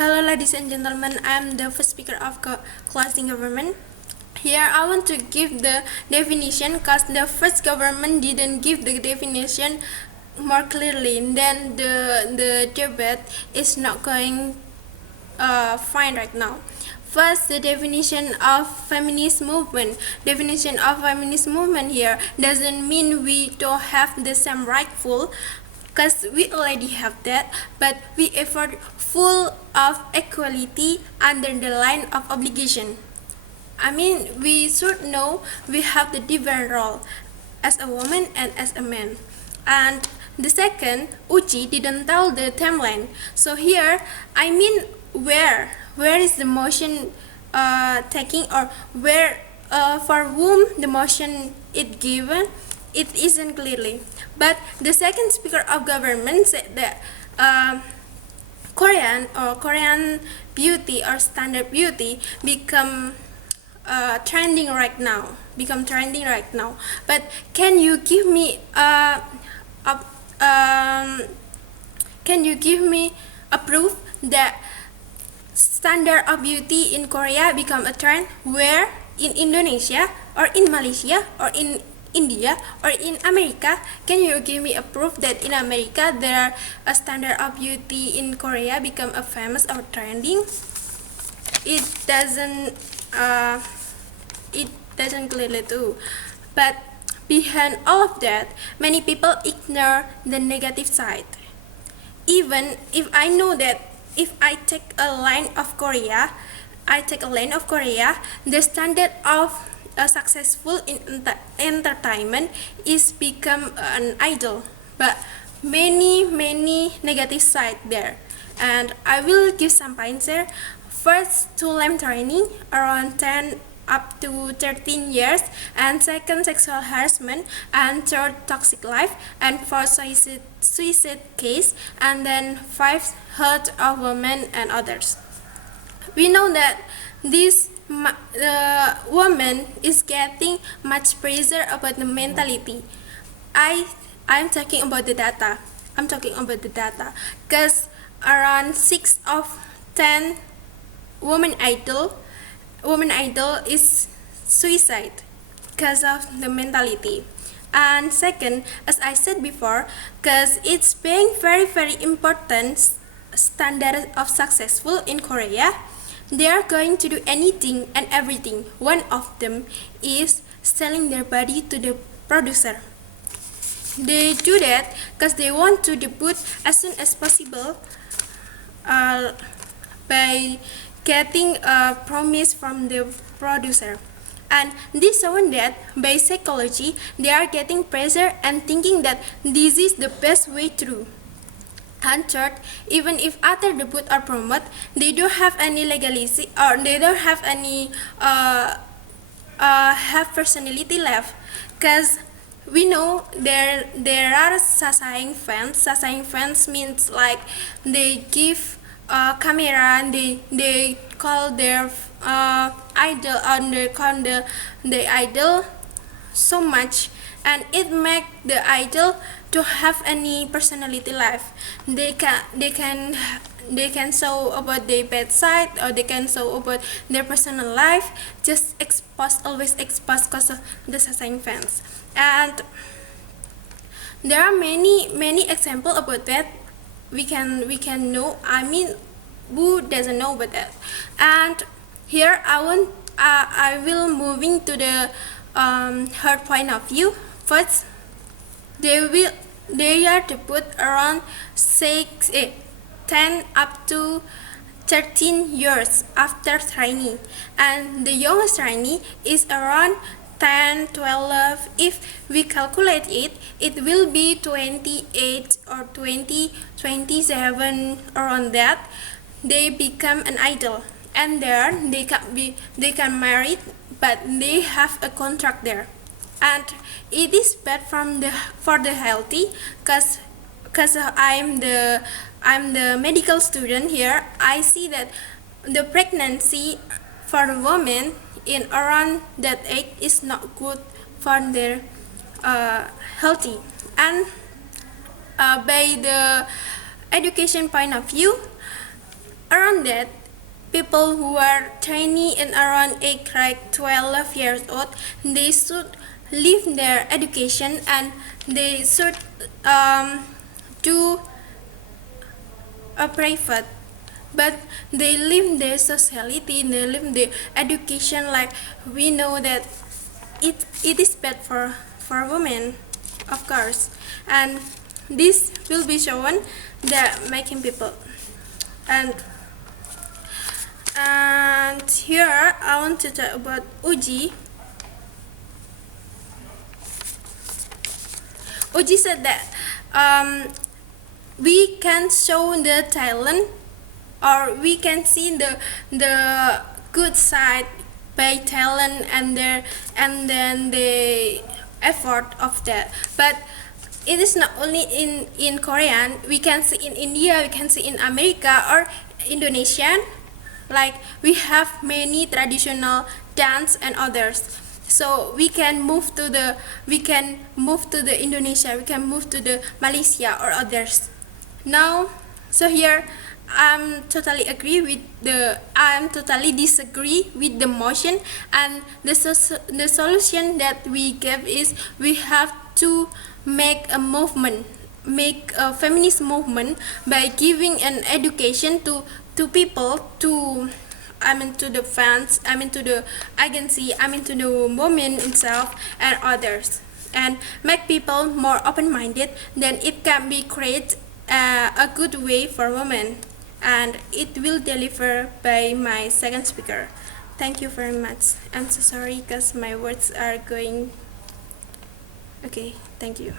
Hello, ladies and gentlemen. I'm the first speaker of classing government. Here, I want to give the definition because the first government didn't give the definition more clearly. Then the debate is not going fine right now. First, the definition of feminist movement. Definition of feminist movement here doesn't mean we don't have the same rightful, because we already have that, but we effort full of equality under the line of obligation. I mean, we should know we have the different role as a woman and as a man. And the second, Uchi didn't tell the timeline. So here, I mean, where is the motion taking, or where for whom the motion is given, it isn't clearly. But the second speaker of government said that Korean beauty or standard beauty become trending right now. But can you give me a can you give me a proof that standard of beauty in Korea become a trend, where in Indonesia or in Malaysia or in India or in America? Can you give me a proof that in America there are a standard of beauty in Korea become a famous or trending? It doesn't uh, it doesn't clearly do. But behind all of that, many people ignore the negative side. Even if I know that if I take a line of Korea, the standard of a successful in entertainment is become an idol. But many negative side there, and I will give some points there. First, to lame training around 10 up to 13 years, and second, sexual harassment, and third, toxic life, and fourth, suicide case, and then five, hurt of women and others. We know that this woman is getting much pressure about the mentality. I'm talking about the data. Because around 6 of 10 woman idol is suicide because of the mentality. And second, as I said before, because it's being very important standard of successful in Korea, they are going to do anything and everything. One of them is selling their body to the producer. They do that because they want to debut as soon as possible by getting a promise from the producer. And this shown that by psychology they are getting pressure and thinking that this is the best way through. And third, even if other debut or promote, they don't have any legality, or they don't have any have personality left, because we know there are sasayang fans. Sasayang fans means like they give camera and they call their idol, or they call the idol so much, and it make the idol to have any personality life. They can show about their bad side, or they can show about their personal life, just always expose because of the sasayang fans. And there are many example about that. We can know. I mean, who doesn't know about that? And here I will moving to the her point of view. First, they are to put around 10 up to 13 years after training, and the youngest trainee is around 10, 12. If we calculate it, it will be 28 or 20, 27, around that. They become an idol, and there they can marry, but they have a contract there. And it is bad for the healthy, because I'm the medical student here. I see that the pregnancy for the women in around that age is not good for their healthy. And by the education point of view, around that, people who are tiny and around age like 12 years old, they should leave their education and they should do a private, but they live their sociality, they live their education. Like we know that it is bad for women, of course, and this will be shown that making people. And here I want to talk about Uji. Uji said that we can show the talent, or we can see the good side by talent and then the effort of that. But it is not only in Korean. We can see in India, we can see in America or Indonesian. Like we have many traditional dance and others. So we can move to the Indonesia, we can move to the Malaysia or others. Now, so here I'm totally disagree with the motion, and the solution that we give is we have to make a movement, make a feminist movement by giving an education to people, to to the fans, to the agency, to the women itself and others, and make people more open-minded. Then it can be create a good way for women, and it will deliver by my second speaker. Thank you very much. I'm so sorry because my words are going. Okay, thank you.